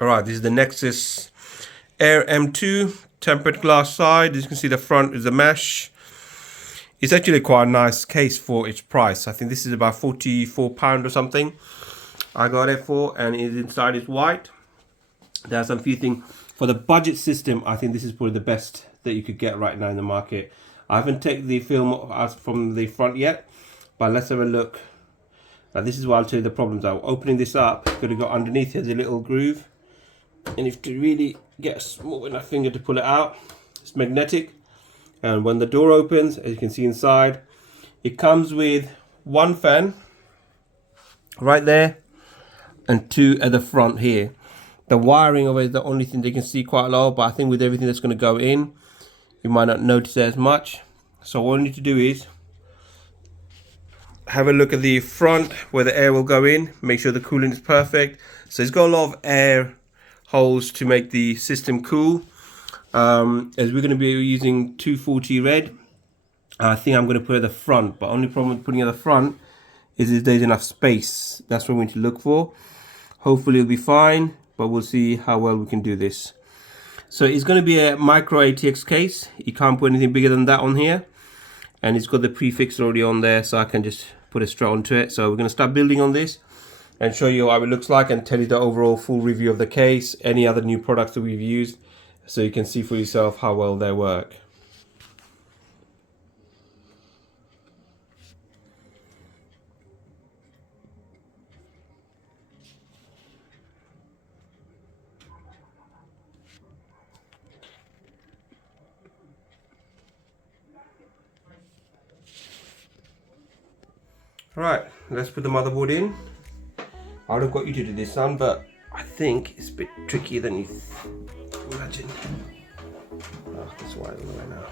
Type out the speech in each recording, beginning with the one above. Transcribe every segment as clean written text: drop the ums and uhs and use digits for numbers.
Alright, this is the Nexus Air M2 tempered glass side. As you can see, the front is a mesh. It's actually quite a nice case for its price. I think this is about £44 or something I got it for, and inside is white. There's some few things for the budget system. I think this is probably the best that you could get right now in the market. I haven't taken the film out from the front yet, but let's have a look. Now this is why I'll tell you the problems are. Opening this up, you've got to go underneath. There's a little groove, and if to really get a small enough finger to pull it out, it's magnetic. And when the door opens, as you can see inside, it comes with one fan right there and two at the front here. The wiring of it is the only thing they can see quite low, but I think with everything that's going to go in, you might not notice it as much. So all you need to do is have a look at the front where the air will go in. Make sure the cooling is perfect. So it's got a lot of air holes to make the system cool. As we're going to be using 240 red, I think I'm going to put it at the front. But only problem with putting it at the front is if there's enough space. That's what we need to look for. Hopefully it'll be fine, but we'll see how well we can do this. So it's going to be a micro ATX case. You can't put anything bigger than that on here. And it's got the prefix already on there, so I can just put it straight onto it. So we're going to start building on this and show you how it looks like and tell you the overall full review of the case, any other new products that we've used, so you can see for yourself how well they work. Right, let's put the motherboard in. I would have got you to do this one, but I think it's a bit trickier than you imagine. Oh, that's why I'm away now.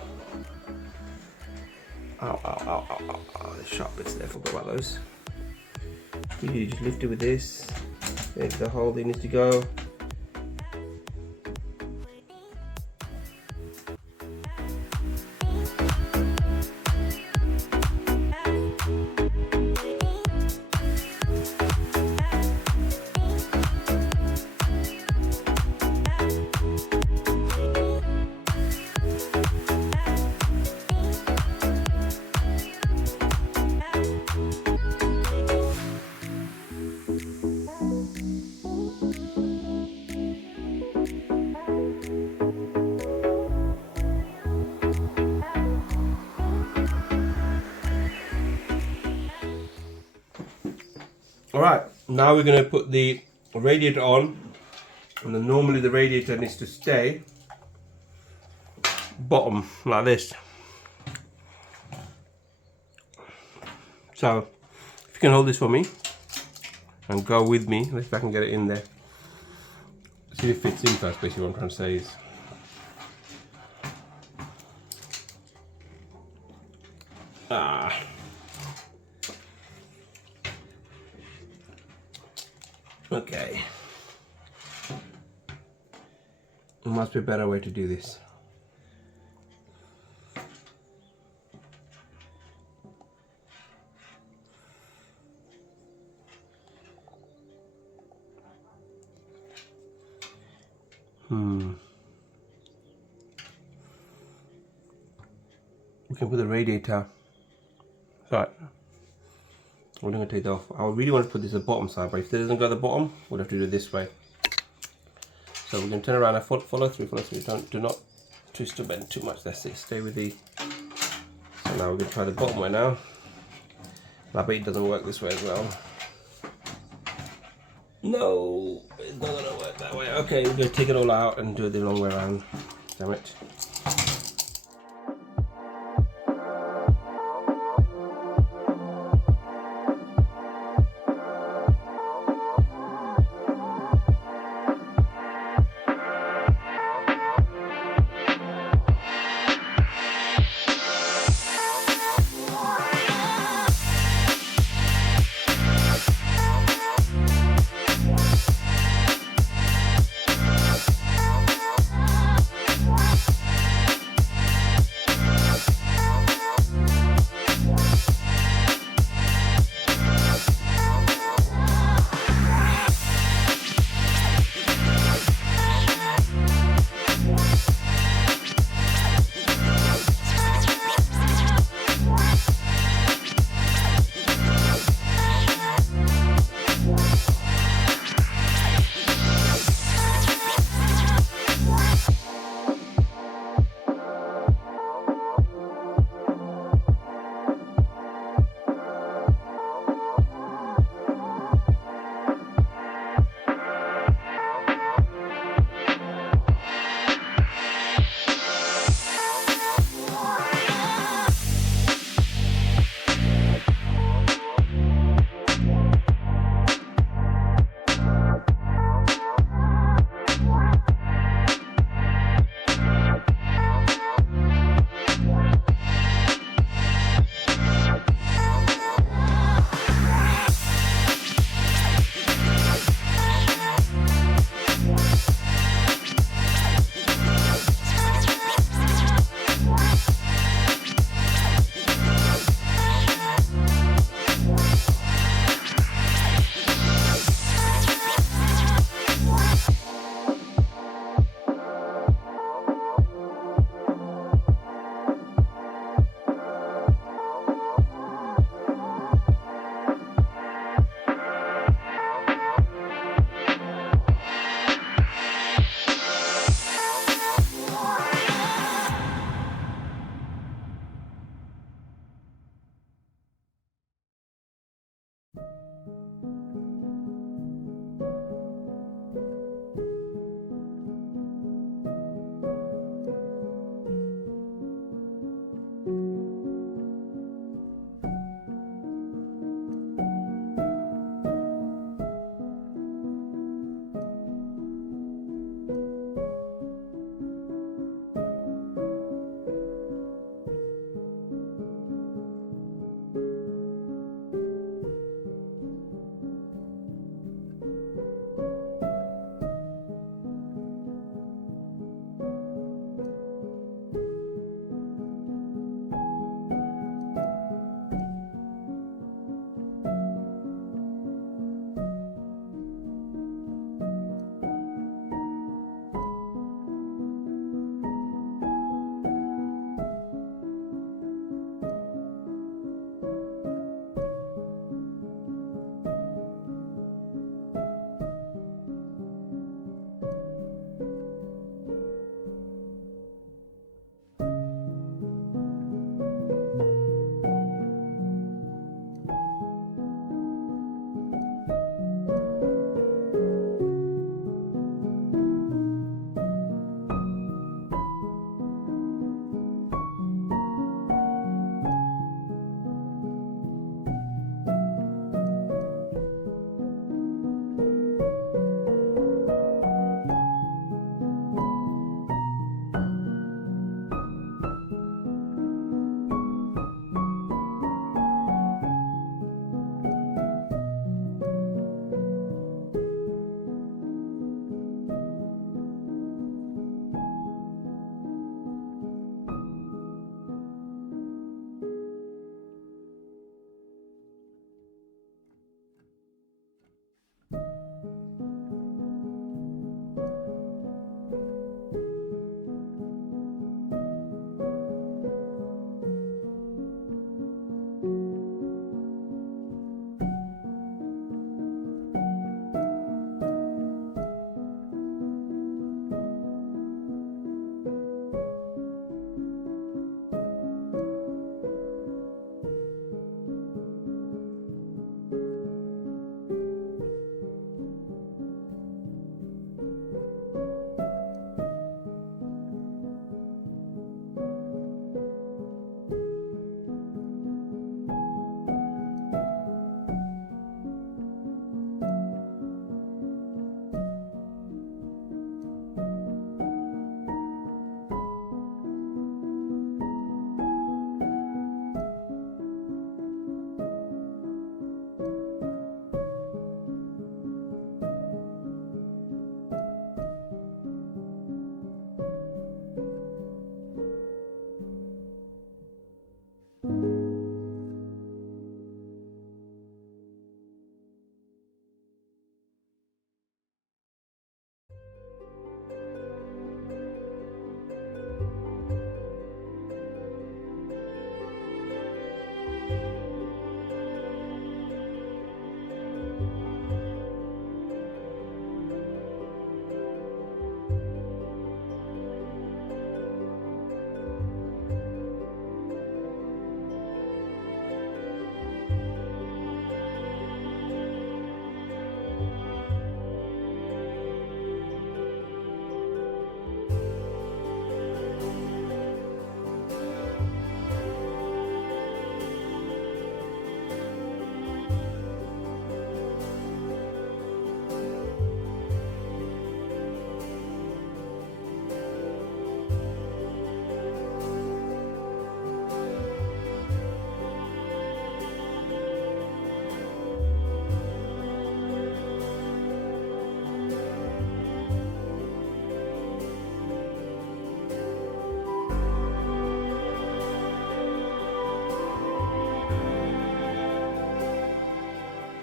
Ow, ow, ow, ow, ow, ow. There's sharp bits there, forgot about those. You just lift it with this. There's the hole that needs to go. Alright, now we're going to put the radiator on, and then normally the radiator needs to stay bottom like this. So if you can hold this for me and go with me, let's see if I can get it in there. See if it fits in first, basically what I'm trying to say is. Okay. There must be a better way to do this. We can put the radiator. Right. We're going to take that off. I really want to put this at the bottom side, but if it doesn't go at the bottom, we'll have to do it this way. So we're going to turn around and follow through. Do not twist or bend too much. That's it. Stay with the. So now we're going to try the bottom way now. I bet it doesn't work this way as well. No, it's not going to work that way. Okay, we're going to take it all out and do it the long way around. Damn it.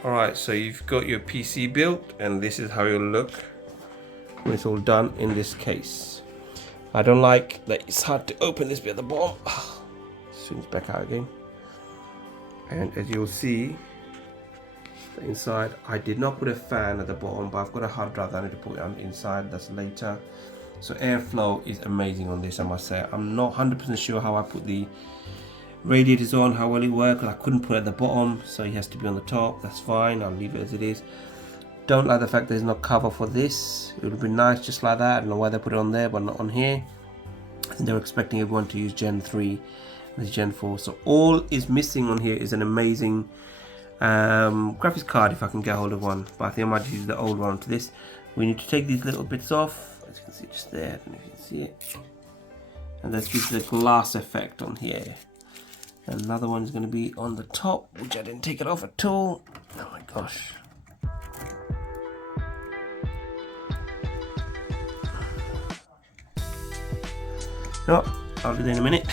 Alright, so you've got your PC built, and this is how it'll look when it's all done in this case. I don't like that it's hard to open this bit at the bottom. Swings back out again. And as you'll see, the inside, I did not put a fan at the bottom, but I've got a hard drive that I need to put on the inside. That's later. So airflow is amazing on this, I must say. I'm not 100% sure how I put the radiators on, how well it works. I couldn't put it at the bottom, so it has to be on the top. That's fine, I'll leave it as it is. Don't like the fact there's no cover for this. It would be nice just like that. I don't know why they put it on there but not on here. I think they were expecting everyone to use Gen 3. This is Gen 4. So all is missing on here is an amazing graphics card, if I can get hold of one. But I think I might use the old one to this. We need to take these little bits off. As you can see just there, I don't know if you can see it. And let's give the glass effect on here. Another one is going to be on the top, which I didn't take it off at all. Oh my gosh. No, I'll do that in a minute.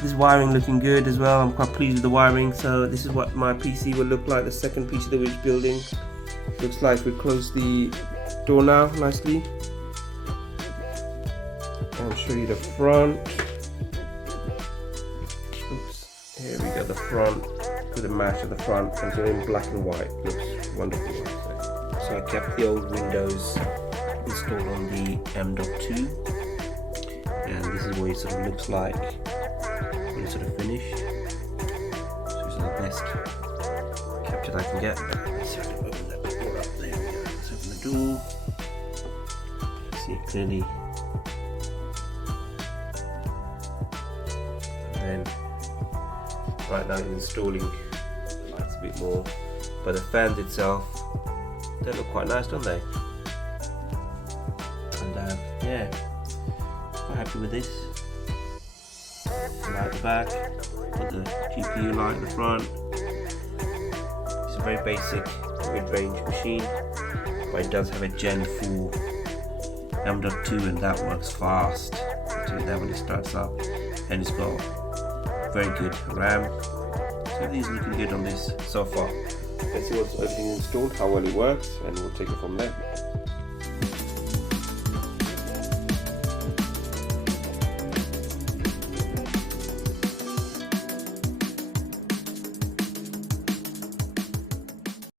This wiring looking good as well. I'm quite pleased with the wiring. So this is what my PC will look like, the second PC that we're building. Looks like we close the door now nicely. I'll show you the front. Oops, here we go, the front with a match at the front, and it's in black and white. Looks wonderful. So I kept the old Windows installed on the M.2, and this is what it sort of looks like when it's sort of finished. So this is the best capture I can get. Let's see if I can open that door up. There we go. Let's open the door. See it clearly. And then right now it's installing the lights a bit more, but the fans itself, they look quite nice, don't they? And yeah, quite happy with this. Light at the back, got the GPU light at the front. It's a very basic mid-range machine, but it does have a Gen 4 M.2, and that works fast. I'll tell you that when it starts up, and it's got very good RAM. So everything's looking good on this so far. Let's see once everything is installed, how well it works, and we'll take it from there.